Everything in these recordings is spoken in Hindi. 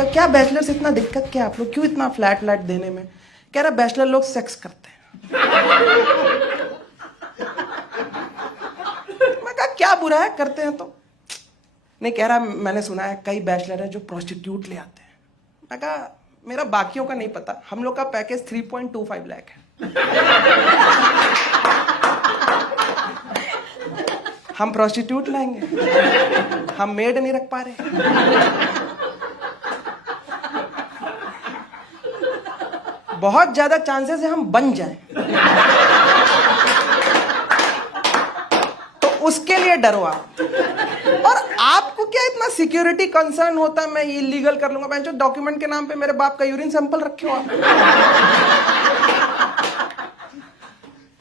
पूछा क्या बैचलर से इतना दिक्कत क्या, आप लोग क्यों इतना फ्लैट देने में? कह रहा बैचलर लोग सेक्स करते हैं। मैं कहा क्या बुरा है, करते हैं तो। नहीं, कह रहा मैंने सुना है कई बैचलर है जो प्रोस्टिट्यूट ले आते हैं। मैं कहा मेरा बाकियों का नहीं पता, हम लोग का पैकेज 3.25 लाख है। हम प्रोस्टिट्यूट लाएंगे, हम मेड नहीं रख पा रहे। बहुत ज्यादा चांसेस है हम बन जाएं, तो उसके लिए डरो आप। और आपको क्या इतना सिक्योरिटी कंसर्न होता है मैं ये इलीगल कर लूंगा? मैं जो डॉक्यूमेंट के नाम पे मेरे बाप का यूरिन सैंपल रखे हो आप,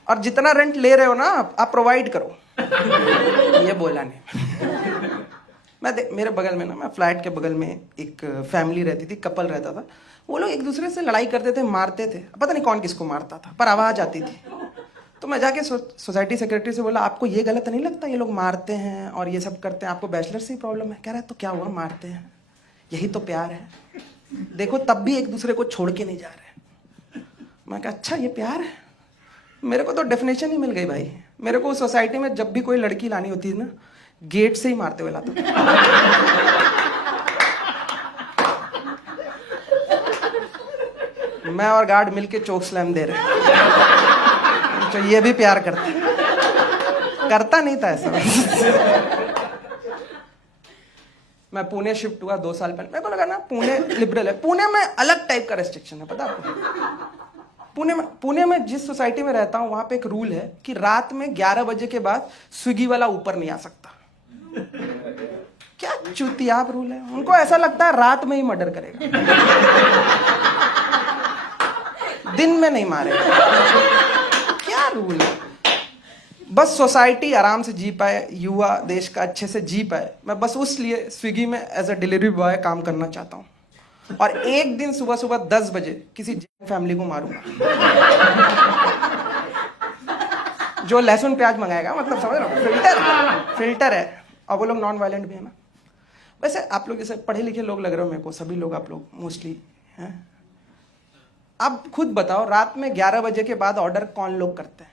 और जितना रेंट ले रहे हो ना आप प्रोवाइड करो। ये बोला नहीं। मेरे बगल में ना, मैं फ्लैट के बगल में एक फैमिली रहती थी, कपल रहता था। वो लोग एक दूसरे से लड़ाई करते थे, मारते थे, पता नहीं कौन किसको मारता था, पर आवाज आती थी। तो मैं जाके सोसाइटी सेक्रेटरी से बोला आपको ये गलत नहीं लगता, ये लोग मारते हैं और ये सब करते हैं, आपको बैचलर से ही प्रॉब्लम है? कह रहा है तो क्या हुआ, मारते हैं, यही तो प्यार है, देखो तब भी एक दूसरे को छोड़ के नहीं जा रहे। मैं कहा अच्छा ये प्यार है? मेरे को तो डेफिनेशन ही मिल गई भाई। मेरे को उस सोसाइटी में जब भी कोई लड़की लानी होती है ना, गेट से ही मारते हुए लाता। मैं और गार्ड मिलके चोक स्लैम दे रहे, तो ये भी प्यार करता नहीं था ऐसा। मैं पुणे शिफ्ट हुआ 2 साल पहले। मेरे को लगा ना पुणे लिबरल है, पुणे में अलग टाइप का रेस्ट्रिक्शन है, पता आपको? पुणे में जिस सोसाइटी में रहता हूं वहां पे एक रूल है कि रात में 11 बजे के बाद स्विगी वाला ऊपर नहीं आ सकता। क्या चुतियाब रूल है, उनको ऐसा लगता है रात में ही मर्डर करेगा, दिन में नहीं मारेगा। क्या रूल है? बस सोसाइटी आराम से जी पाए, युवा देश का अच्छे से जी पाए, मैं बस उस लिए स्विगी में एज अ डिलीवरी बॉय काम करना चाहता हूँ। और एक दिन सुबह सुबह 10 बजे किसी फैमिली को मारूंगा जो लहसुन प्याज मंगाएगा, मतलब समझ रहे हो, फिल्टर है, और वो लोग नॉन वायलेंट भी है ना। वैसे आप लोग जैसे पढ़े लिखे लोग लग रहे हो मेरे को, सभी लोग आप लोग मोस्टली हैं। अब खुद बताओ रात में 11 बजे के बाद ऑर्डर कौन लोग करते हैं?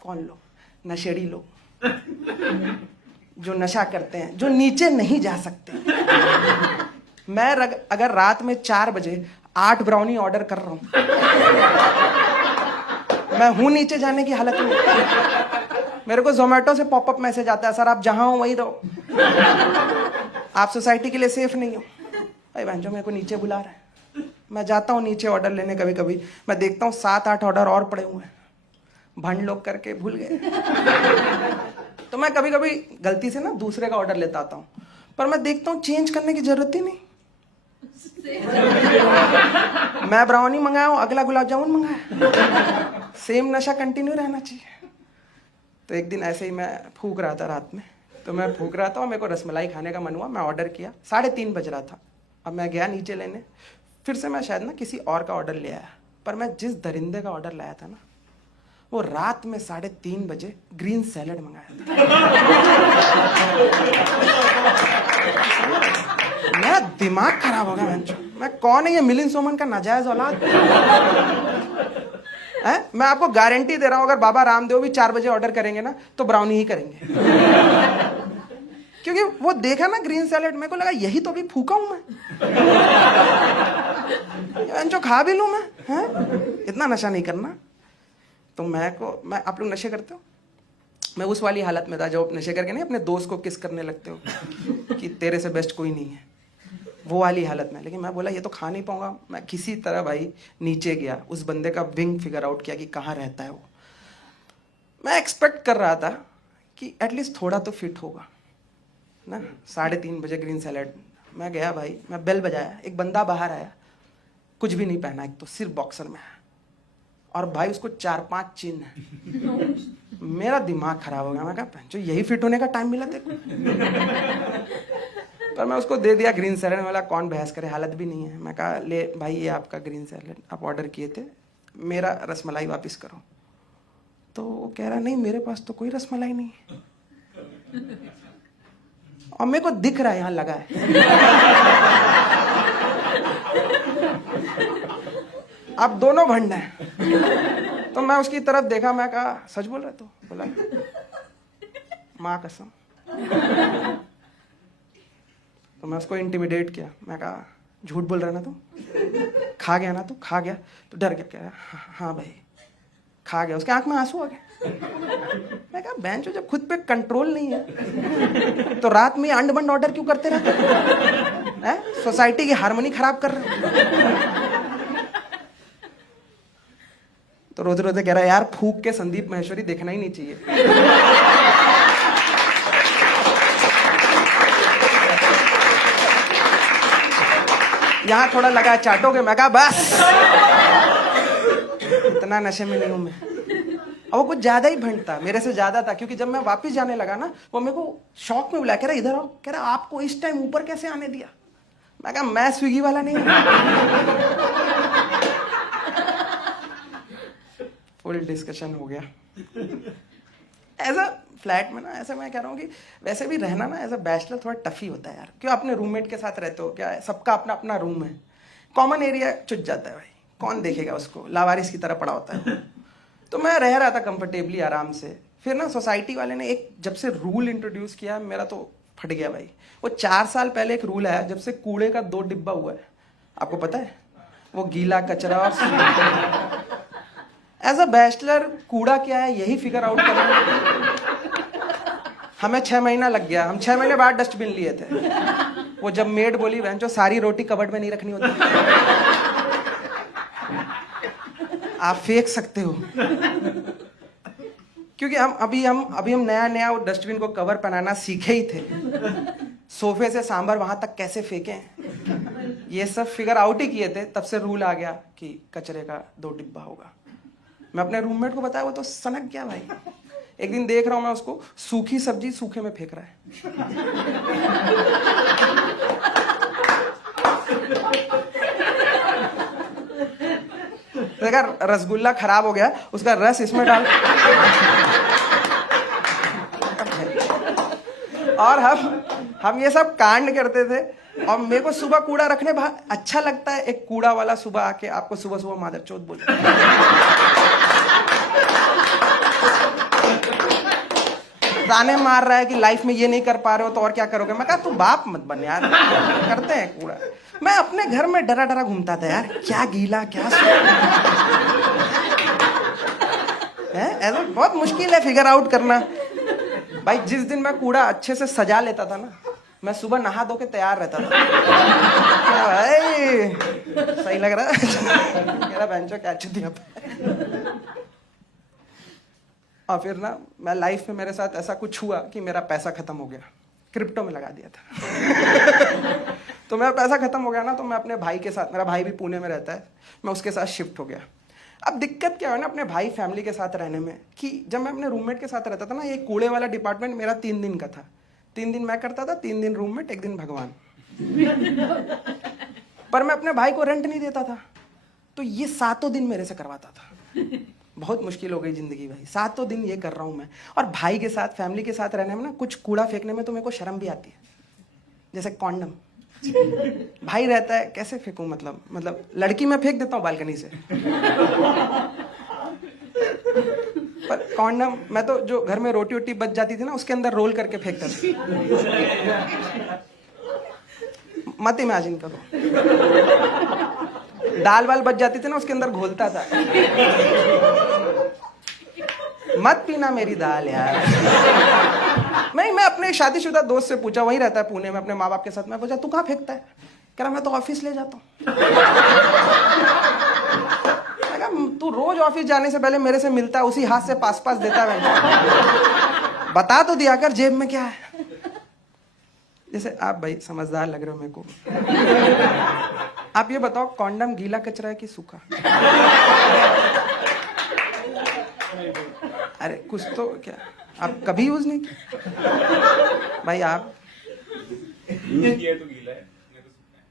कौन लोग? नशेड़ी लोग, जो नशा करते हैं, जो नीचे नहीं जा सकते। मैं अगर रात में 4 बजे 8 ब्राउनी ऑर्डर कर रहा हूं, मैं हूं नीचे जाने की हालत में। मेरे को जोमेटो से पॉपअप मैसेज आता है, सर आप जहां हो वहीं रहो, आप सोसाइटी के लिए सेफ नहीं हो। भाई बहन जो मेरे को नीचे बुला रहा है, मैं जाता हूँ नीचे ऑर्डर लेने। कभी कभी मैं देखता हूँ 7-8 ऑर्डर और पड़े हुए हैं, भंड लोग करके भूल गए। तो मैं कभी कभी गलती से ना दूसरे का ऑर्डर लेता आता हूँ, पर मैं देखता हूँ चेंज करने की जरूरत ही नहीं। मैं ब्राउनी मंगाया हूँ, अगला गुलाब जामुन मंगाया, सेम नशा कंटिन्यू रहना चाहिए। तो एक दिन ऐसे ही मैं फूक रहा था रात में, तो मैं फूक रहा था और मेरे को रसमलाई खाने का मन हुआ। मैं ऑर्डर किया, 3:30 बज रहा था। अब मैं गया नीचे लेने, फिर से मैं शायद ना किसी और का ऑर्डर ले आया, पर मैं जिस दरिंदे का ऑर्डर लाया था ना, वो रात में 3:30 बजे ग्रीन सैलेड मंगाया था। मेरा दिमाग खराब हो गया। मैं कौन है ये मिलिंद सोमन का नाजायज औलाद है? मैं आपको गारंटी दे रहा हूं अगर बाबा रामदेव भी 4 बजे ऑर्डर करेंगे ना तो ब्राउनी ही करेंगे। क्योंकि वो देखा ना ग्रीन सैलेड, मेरे को लगा यही तो अभी फूका हूं मैं, जो खा भी लूं मैं, है? इतना नशा नहीं करना। तो मैं आप लोग नशे करते हो? मैं उस वाली हालत में था जब नशे करके नहीं अपने दोस्त को किस करने लगते हो कि तेरे से बेस्ट कोई नहीं है, वो वाली हालत में। लेकिन मैं बोला ये तो खा नहीं पाऊंगा। मैं किसी तरह भाई नीचे गया, उस बंदे का विंग फिगर आउट किया कि कहाँ रहता है वो। मैं एक्सपेक्ट कर रहा था कि एटलीस्ट थोड़ा तो फिट होगा ना। 3:30 बजे ग्रीन सैलेड। मैं गया भाई, मैं बेल बजाया, एक बंदा बाहर आया, कुछ भी नहीं पहना, एक तो सिर्फ बॉक्सर में, और भाई उसको 4-5 चिन्ह है। मेरा दिमाग खराब हो गया। मैं कहा जो यही फिट होने का टाइम मिला तेरे को। पर मैं उसको दे दिया ग्रीन सैलेड। वाला कौन बहस करे, हालत भी नहीं है। मैं कहा ले भाई ये आपका ग्रीन सैलेड, आप ऑर्डर किए थे, मेरा रसमलाई वापस करो। तो वो कह रहा नहीं मेरे पास तो कोई रसमलाई नहीं है, और मेरे को दिख रहा है यहाँ लगा है। आप दोनों भंड हैं। तो मैं उसकी तरफ देखा, मैं कहा सच बोल रहे तो? बोला माँ कसम। तो मैं उसको इंटिमिडेट किया, मैं कहा झूठ बोल रहा ना तू, खा गया ना तू, खा गया तो डर गया? क्या? हाँ भाई खा गया। उसके आंख में आंसू आ गए। मैं कहा बेंचो, जब खुद पे कंट्रोल नहीं है तो रात में अंड बंड ऑर्डर क्यों करते रहते हैं? सोसाइटी की हार्मनी खराब कर रहे हो। तो रोते रोते कह रहा है यार फूक के संदीप महेश्वरी देखना ही नहीं चाहिए। यहां थोड़ा लगा चाटोगे? मैं कहा बस इतना नशे में नहीं हूं मैं। और वो कुछ ज्यादा ही भंड था, मेरे से ज्यादा था, क्योंकि जब मैं वापस जाने लगा ना, वो मेरे को शौक में बुलाया, कह रहा इधर आओ। कह रहा आपको इस टाइम ऊपर कैसे आने दिया? मैं कहा मैं स्विगी वाला नहीं हूं। फुल डिस्कशन हो गया। ऐसा फ्लैट में ना, ऐसा मैं कह रहा हूँ कि वैसे भी रहना ना एज अ बैचलर थोड़ा टफ ही होता है यार। क्यों? अपने रूममेट के साथ रहते हो, क्या है, सबका अपना अपना रूम है, कॉमन एरिया चुच जाता है भाई, कौन देखेगा उसको, लावारिस की तरह पड़ा होता है। तो मैं रह रहा था कंफर्टेबली आराम से। फिर ना सोसाइटी वाले ने एक जब से रूल इंट्रोड्यूस किया, मेरा तो फट गया भाई। वो 4 साल पहले एक रूल आया जब से कूड़े का 2 डिब्बा हुआ है, आपको पता है? वो गीला कचरा और एज अ बैचलर कूड़ा क्या है यही फिगर आउट करना। हमें 6 महीना लग गया, हम 6 महीने बाद डस्टबिन लिए थे। वो जब मेड बोली बहन सारी रोटी कबर्ड में नहीं रखनी होती, आप फेंक सकते हो। क्योंकि हम अभी नया नया वो डस्टबिन को कवर पहनाना सीखे ही थे। सोफे से सांभर वहां तक कैसे फेंकें, ये सब फिगर आउट ही किए थे। तब से रूल आ गया कि कचरे का 2 डिब्बा होगा। मैं अपने रूममेट को बताया, वो तो सनक गया भाई। एक दिन देख रहा हूं मैं उसको, सूखी सब्जी सूखे में फेंक रहा है। अगर रसगुल्ला खराब हो गया, उसका रस इसमें डाल। और हम ये सब कांड करते थे। और मेरे को सुबह कूड़ा रखने अच्छा लगता है। एक कूड़ा वाला सुबह आके आपको सुबह सुबह मादरचोद बोलता ताने मार रहा है कि लाइफ में ये नहीं कर पा रहे हो तो और क्या करोगे। मैं कहा तू बाप मत बन यार, करते हैं कूड़ा। मैं अपने घर में डरा डरा घूमता था यार, क्या गीला क्या है। ऐसा बहुत मुश्किल है फिगर आउट करना भाई। जिस दिन मैं कूड़ा अच्छे से सजा लेता था ना, मैं सुबह नहा धो के तैयार रहता था। भाई सही लग रहा है मेरा बेंचो क्या चुतिया। और फिर ना मैं लाइफ में मेरे साथ ऐसा कुछ हुआ कि मेरा पैसा खत्म हो गया। क्रिप्टो में लगा दिया था। तो मेरा पैसा खत्म हो गया ना, तो मैं अपने भाई के साथ, मेरा भाई भी पुणे में रहता है, मैं उसके साथ शिफ्ट हो गया। अब दिक्कत क्या है ना अपने भाई फैमिली के साथ रहने में, कि जब मैं अपने रूममेट के साथ रहता था ना, ये कूड़े वाला डिपार्टमेंट मेरा 3 दिन का था। 3 दिन मैं करता था, 3 दिन रूममेट, 1 दिन भगवान। पर मैं अपने भाई को रेंट नहीं देता था, तो ये 7 दिन मेरे से करवाता था। बहुत मुश्किल हो गई जिंदगी भाई, 7 दिन ये कर रहा हूं मैं। और भाई के साथ, फैमिली के साथ रहने में ना, कुछ कूड़ा फेंकने में तो मेरे को शर्म भी आती है। जैसे कॉन्डम, भाई रहता है कैसे फेंकूं, मतलब लड़की मैं फेंक देता हूं बालकनी से। पर कॉन्डम मैं तो, जो घर में रोटी वोटी बच जाती थी ना, उसके अंदर रोल करके फेंकता था। मत इमेजिन करो। दाल वाल बच जाती थी ना, उसके अंदर घोलता था। मत पीना मेरी दाल यार। नहीं, मैं अपने शादीशुदा दोस्त से पूछा, वहीं रहता है पुणे में अपने माँ बाप के साथ। मैं पूछा तू कहाँ फेंकता है? कह रहा मैं तो ऑफिस ले जाता हूँ। तू रोज ऑफिस जाने से पहले मेरे से मिलता है, उसी हाथ से पास देता है। बता तो दिया कर जेब में क्या है। जैसे आप भाई समझदार लग रहे हो मेरे को। आप ये बताओ, कॉन्डम गीला कचरा है कि सूखा? अरे कुछ तो क्या, आप कभी यूज नहीं किया भाई? आप यूज किया तो गीला है, नहीं तो सूखा है।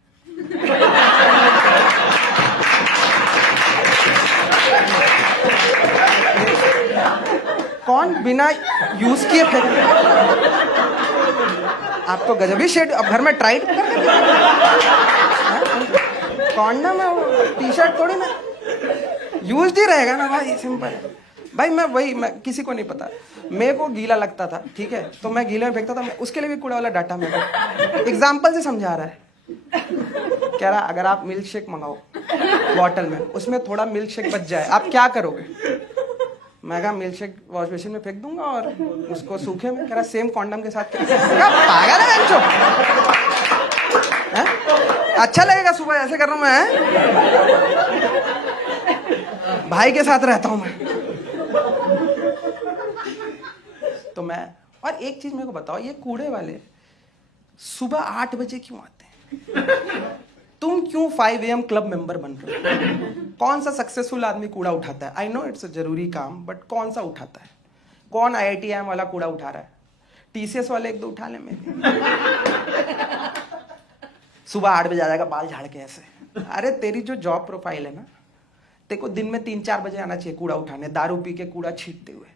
कौन बिना यूज किए फेंक? आप तो गजब ही शेड। अब घर में ट्राई कर, कॉन्डम है वो, टी शर्ट थोड़ी ना। यूज्ड ही रहेगा ना भाई, सिंपल। भाई मैं किसी को नहीं पता, मेरे को गीला लगता था, ठीक है, तो मैं गीले में फेंकता था, मैं उसके लिए भी कूड़ा वाला डाटा मेरे को एग्जाम्पल से समझा रहा है। कह रहा अगर आप मिल्क शेक मंगाओ बॉटल में, उसमें थोड़ा मिल्क शेक बच जाए, आप क्या करोगे? मैं कहा मिल्क शेक वॉश बेसिन में फेंक दूंगा और उसको सूखे में। कह रहा सेम कॉन्डम के साथ। पागल है बच्चों? अच्छा लगेगा सुबह ऐसे कर रहा हूं मैं? भाई के साथ रहता हूं मैं। तो मैं, और एक चीज मेरे को बताओ, ये कूड़े वाले सुबह 8 बजे क्यों आते हैं? तुम क्यों 5 AM क्लब मेंबर बन रहे हो? कौन सा सक्सेसफुल आदमी कूड़ा उठाता है? आई नो इट्स अ जरूरी काम, बट कौन सा उठाता है? कौन IITM वाला कूड़ा उठा रहा है? TCS वाले 1-2 उठा ले मेरे। सुबह 8 बजे आ जाएगा बाल झाड़ के ऐसे। अरे तेरी जो जॉब प्रोफाइल है ना, तेरे को दिन में 3-4 बजे आना चाहिए कूड़ा उठाने, दारू पी के कूड़ा छींटते हुए।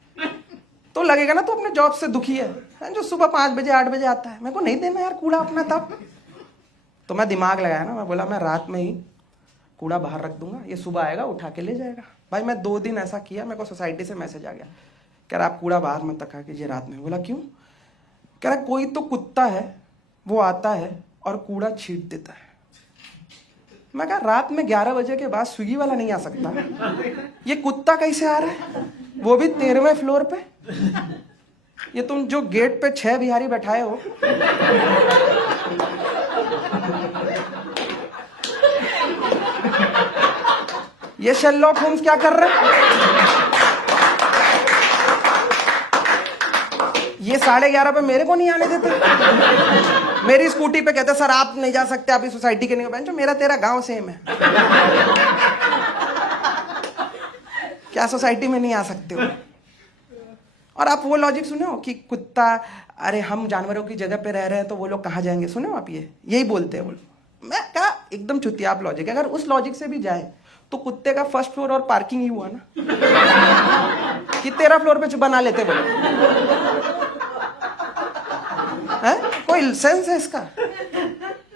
तो लगेगा ना तू अपने जॉब से दुखी है जो सुबह 5 बजे 8 बजे आता है। मेरे को नहीं देना यार कूड़ा अपना तब। तो मैं दिमाग लगाया ना, मैं बोला मैं रात में ही कूड़ा बाहर रख दूंगा, ये सुबह आएगा उठा के ले जाएगा। भाई मैं 2 दिन ऐसा किया, मेरे को सोसाइटी से मैसेज आ गया, कह रहा आप कूड़ा बाहर मत रखा कीजिए रात में। बोला क्यों? कह रहा कोई तो कुत्ता है वो आता है और कूड़ा छींट देता है। मैं कहा रात में 11 बजे के बाद स्विगी वाला नहीं आ सकता? ये कुत्ता कैसे आ रहा है, वो भी 13वें फ्लोर पे? ये तुम जो गेट पे 6 बिहारी बैठाए हो, ये शेरलॉक होम्स क्या कर रहे हैं? ये 11:30 पे मेरे को नहीं आने देते। मेरी स्कूटी पे कहते सर आप नहीं जा सकते, आप इस सोसाइटी के नहीं हो। बहन जो मेरा तेरा गांव सेम है, क्या सोसाइटी में नहीं आ सकते हो? और आप वो लॉजिक सुने हो कि कुत्ता, अरे हम जानवरों की जगह पे रह रहे हैं तो वो लोग कहाँ जाएंगे? सुने हो आप? यही बोलते हैं वो लोग। मैं कहा एकदम चुतियाप लॉजिक है। अगर उस लॉजिक से भी जाए तो कुत्ते का 1st फ्लोर और पार्किंग ही हुआ ना कि 13 फ्लोर पे बना लेते वो लोग। कोई सेंस है इसका?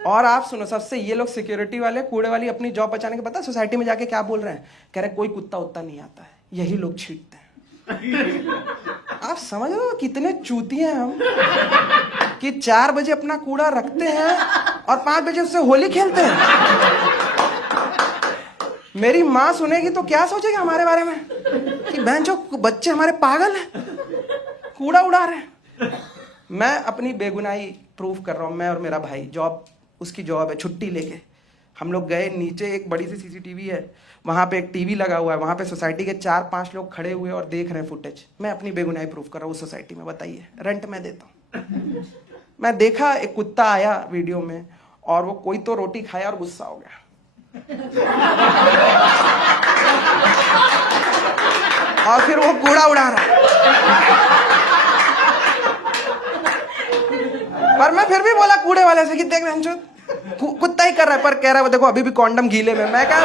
और आप सुनो, सबसे ये लोग सिक्योरिटी वाले कूड़े वाली अपनी जॉब बचाने के पता सोसाइटी में जाके क्या बोल रहे हैं? कह रहे कोई कुत्ता उत्ता नहीं आता है, यही लोग छींटते हैं। आप समझ रहे हो कितने चूतिए हैं हम कि 4 बजे अपना कूड़ा रखते हैं और 5 बजे उससे होली खेलते हैं। मेरी माँ सुनेगी तो क्या सोचेगी हमारे बारे में कि बहन जो बच्चे हमारे पागल हैं, कूड़ा उड़ा रहे हैं। मैं अपनी बेगुनाही प्रूफ कर रहा हूँ। मैं और मेरा भाई, जॉब उसकी जॉब है, छुट्टी लेके हम लोग गए नीचे, एक बड़ी सी CCTV है, वहाँ पे एक टीवी लगा हुआ है, वहाँ पे सोसाइटी के 4-5 लोग खड़े हुए और देख रहे हैं फुटेज। मैं अपनी बेगुनाही प्रूफ कर रहा हूँ उस सोसाइटी में। बताइए, रेंट मैं देता हूँ। मैं देखा एक कुत्ता आया वीडियो में और वो कोई तो रोटी खाया और गुस्सा हो गया और फिर वो कूड़ा उड़ा रहा है। पर मैं फिर भी बोला कूड़े वाले से कि देख कुत्ता ही कर रहा है, पर कह रहा है वो देखो अभी भी कॉन्डम गीले में। मैं कहा